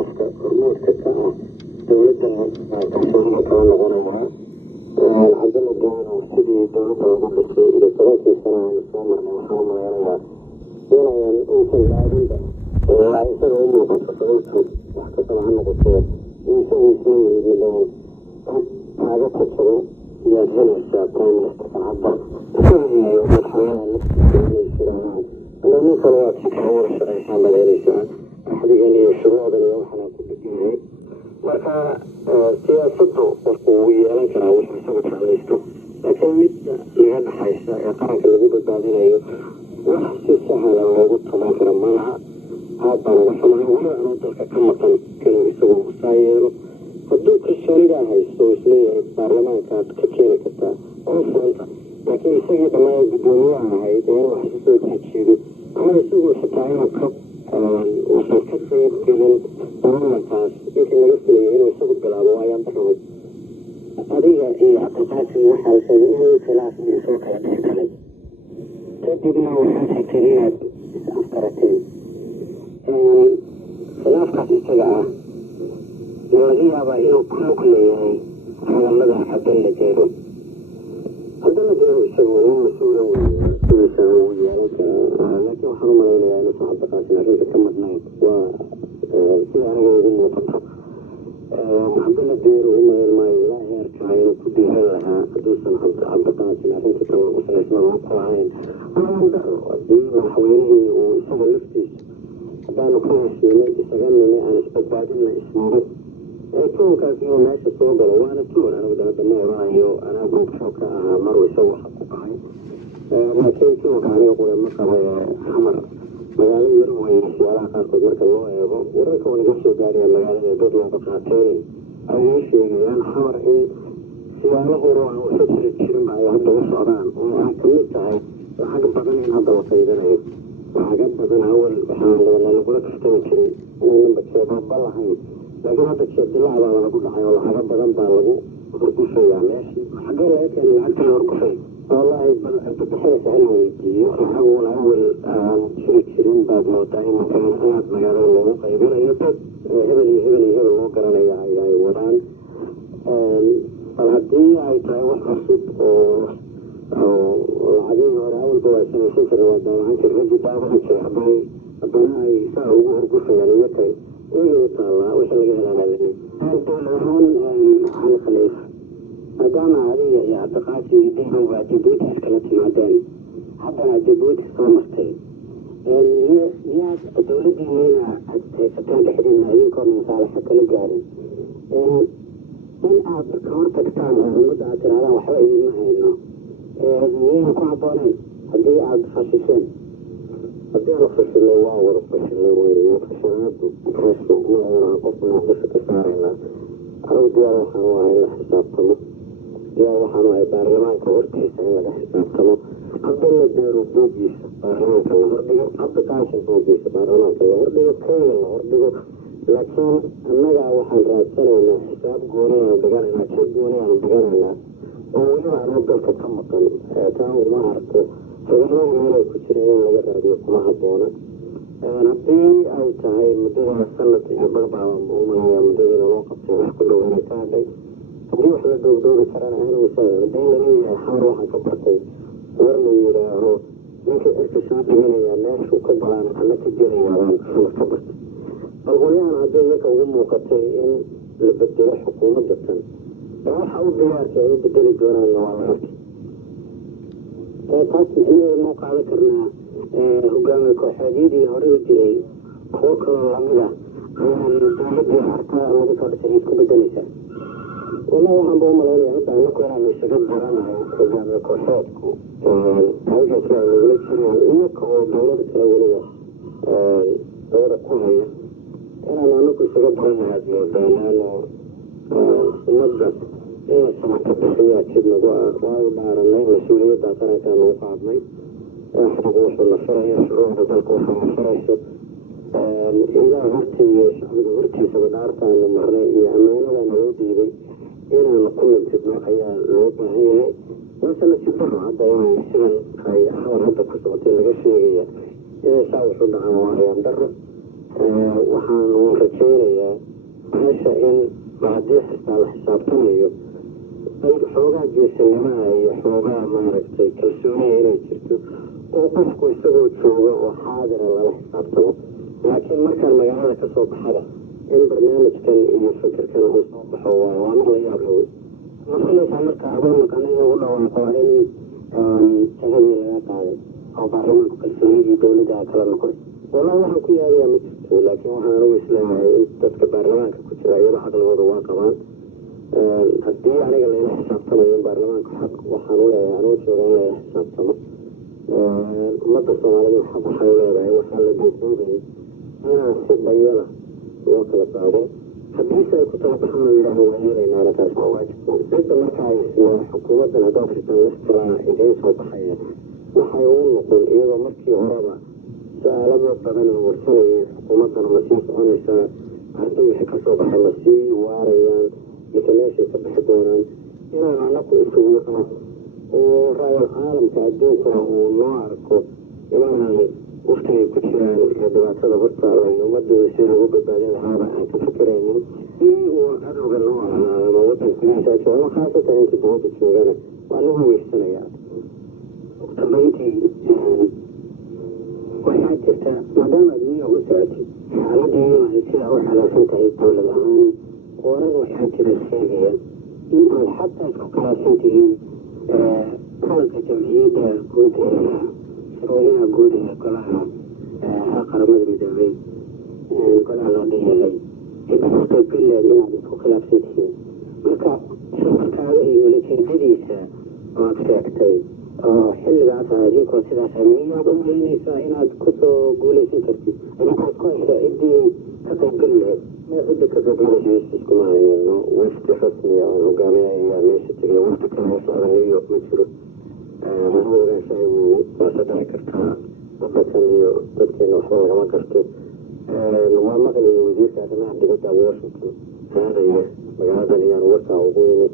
qofka hormuudka ka ah dowladdan kalsoonida kala noqonaya cabdalla deero sidii dowladda lagu dhisay iyo 7 sano aynu soo marnay waxaan umaleynaya inayan uusan gaadinba isaga u muuqato sababtu wax kastaba ha noqotee insagiisma yimid kaaga tajabo iyaad helaysaa prime ministerkan hadda isaga iyo madaxweynaha laftiisa nin kale waad si kala wada shaqaysaan baad helaysaa axdigan iyo shuruucdan iyo waxana ku dheganyahay marka siyaasaddu qofku wuu yeelan karaa wuxuu isagu jeclaysto laakiin midda laga dhaxaysa ee qaranka lagu badbaadinayo wax si sahla loogu taban kara malaha haddaan uga xumahay weliba anuu dalka ka maqan inuu isagu saa yeelo hadduu kalsoonidaa haysto oo isleeyahay baarlamaankaad ka keeni kartaa oo furanta laakiin isagii dhammaan guddoomiyaha ahayd ee inuu wax isu soo jeejeedo ama isagu xitaa inuu ka uusan ka qayb gelin baarlamankaas intii laga filayo inuu isagu bilaabo ayaan darraway adiga iyo cabdiqaasim waxaa la sheegay inuu khilaaf iyo soo kala dhex galay kadibna waxaa sheegtay inaad is-afkarateen khilaafkaas isaga ah laga yaabaa inuu ku lug leeyahay hadallada cabdalla deero isagu nin mas-uula weeye sidiisa uu yeelan karaa laakiin waxaan u malaynayaa inuusan cabdiqaasim arrinta ka madnayn waa sida aniga ugu muuqato cabdalla deero u malayn maayo ilaa heerkaa inuu ku diiran lahaa hadduusan cabdiqaasim arrinta kale ugu salaysnaa uu ku lahayn haddii madaxweynihii uu isaga laftiisa haddaanu ka heshiinay isaga nimi aan isbadbaadinna ismuro tuunkaas inuu meesha soo galo waana tuun anigu hadda ma oranayo anaa goobjoog ka ahaa maruu isagu waxa ku dhacay laakiin tuunka aniga qure ma qabo xamar magaalo yar weyn siyaalaha qaarkood marka loo eego wararka waa laga soo gaaraya magaalada dad looga qaateen ayay sheegayaan xamar in siyaalo hore aan usa jiri jirinba ay hadda u socdaan oo ay ka mid tahay lacag badan in hadda la qaybanayo lacag badan awal waxaan lagula kaftami jiray inaynanba jeebaba lahayn laakiin hadda jeebdilaa baa lagu dhacay oo lacago badan baa lagu horgushayaa meeshii xaggee laga keenay lacagta la horgushay wallaahi bal bixinaysa hala weydiiyo lacagu awal aan jiri jirin baad moodaa imanka in aad magaalada loogu qaybinayo dad hebel iyo hebel iyo hebel loo garanaya ay wadaan bal haddii ay tahay wax cusub oo lacagihii hore awalba waa samaysan jiray waa daawacan jir raggii daawacan jiray haddana ay saa ugu horgushayaan iyo kay iyaga u taallaa wixii laga helaamalin dowlad ahaan cali khaliif maadaama adiga iyo cabdiqaasim iyo deyrowga jabuuti iskala timaadeen haddana jabuuti soo martay miyaad dowladdiinayna haysateen dhexdiina idinkoona masaalaxo kala gaarin in aad ka hortagtaan oo ummadda aad tirahdaan waxba idinma hayno miyayna ku habbooneyn haddii aada fashisheen haddii la fashilo waa wada fashilay weeye fashilaadu reesu ma oonaa qofna dusha ka saaraynaa anigu diyaar waxaan u ahay in la xisaabtamo diyaar waxaan u ahay baarlamaanka hortiisa in laga xisaabtamo cabdalla deero boogiisa baarlamaanka la hordhigo cabdiqaasim boogiisa baarlamaanka la hordhigo kenya la hordhigo laakiin annagaa waxaan raadsanaynaa xisaab gooniyaanu dhiganaynaa jir gooniyaanu dhiganaynaa oo weliba anoo dalka ka maqan taa uma arko hogaamadii meelay ku jireen in laga raadiyo kuma habboona haddii ay tahay muddada sanad iyo barbaaban umalaya muddadiina loo qabtay wax ku dhow inay ka hadhay haddii wax la doogdoogi karana anuusa haddii laleeyahay xamar waxaan ka bartay war la yidhaaho ninkii cirka soo deganayaa meeshuu ka galaan alla ka gelayaa baan xamar ka bartay bal qolyahan hadday iyaka ugu muuqatay in la bedelo xukuumadda tan waxa u diyaarka ay u bedeli doonaanna waa la arkay taas micnaheeda moo qaadan karnaa hogaamiye kooxeedyadii hore u jiray kuwo kaloo lamida ayaan dowladdii harka lagu soo dhisay isku bedelaysaa wallahi waxaan ba u malaynaya hadda anaku inaanu isaga garanayo hogaamiye kooxeedku halkaasi ay nagula jireen iyaka oo dowlada kale weliba dowada ku haya inaanu anaku isaga baranahaad moodaanaano ummadda inay samaka bixiyaa jid nagu ah waa u dhaaranay mas-uuliyaddaa qarankaa nagu qaadnay axdigu wuxuu na faraya shuruucda dalka waxaa na farayso ilaah hortii iyo shacbiga hortiisaba dhaartaanu marnay iyo ammaanadaana loo diiday inaanu ku nabjidno ayaa loo baahan yahay waase nasiib daro hadda inay sidan ay xawar hadda ku socotay laga sheegaya inay saa waxu dhacaan waa ayaan daro waxaanu rajaynayaa meesha in haddii xistaa la xisaabtamayo xoogaa geesinimaha iyo xoogaa maaragtay kalsooniya inay jirto oo qofku isagoo jooga oo xaadira lala xisaabtamo laakiin markaan magaalada ka soo baxada in barnaamijkan iyo fikirkan uu soo baxo waa mid la yaab leh masalaysaa marka agoonkan in lagu dhawaaqo in tahadii laga qaaday oo baarlamaanku kalsoonidii dowladda kala noqday wallahi waxaan ku yaabayaa ma jirto laakiin waxaan anagu isleeyahay in dadka baarlamaanka ku jira iyaba caqligooda waa qabaan haddii aniga layla xisaabtamayo in baarlamaanka xaq waxaan u leeyahay anuu jooga in layla xisaabtamo ummadda soomaalida xaq waxay u leedahay waxaa la doodoobayay inaan si dhayala loo kala qaado haddiise ay ku talabaxaan oo yidhaaho waa yeelaynaana taas waa waajibka cidda marka ay xukuumaddan haddaad xirtaan wixtiraa idiin soo baxaya waxay u noqon iyadoo markii horeba su-aalada badan la warsanayay xukuumaddana ma sii soconaysaa haddii wixii ka soo baxay ma sii waarayaan mise meeshay ka bixi doonaan inaan anaku isugu yaqno oo raayal caalamka adduunkuna uu noo arko imanaan waqtigay ku jiraan iyo dhibaatada hortaala iyo ummadooda si lagu badbaadin lahaaba aan ka fikiraynin si uu cadowga noo ahaa ama waddanka gudihiisa jooga khaasatan inta dowladda joogana waa lagu weysanayaa dambayntii waxaa jirta maadaama adduunya u socotay xaaladii ay sidaa u xalaafsan tahay dowlad ahaan warar waxaa jira sheegaya in aad xataa isku khilaafsan tihiin kulanka jamciyadda guud ee sharweynaha guud ee golaha qaramada midoobay golaha loo dhanyahay cidda qaybgaleed inaad isku khilaafsan tihiin marka safarkaaga iyo ulajeedadiisa waad sheegtay oo xilligaas idinkoo sidaas miyaad u malaynaysaa inaad kusoo guulaysan kartid idinkaad ku hesha ciddii ka qaybgeli lahayd cidda ka qaybgalaysa iskuma hayno wafdi rasmiya aan hogaaminaya ayaa meesha tegay wafdi kale oo socda new york ma jiro lagu ogaanshahay waase dhici kartaa wadankan iyo dadkeena waxba lagama garto waa maqlaya wasiirka arrimaha dibadda washington aadaya magaaladan ayaanu warkaa ugu yimid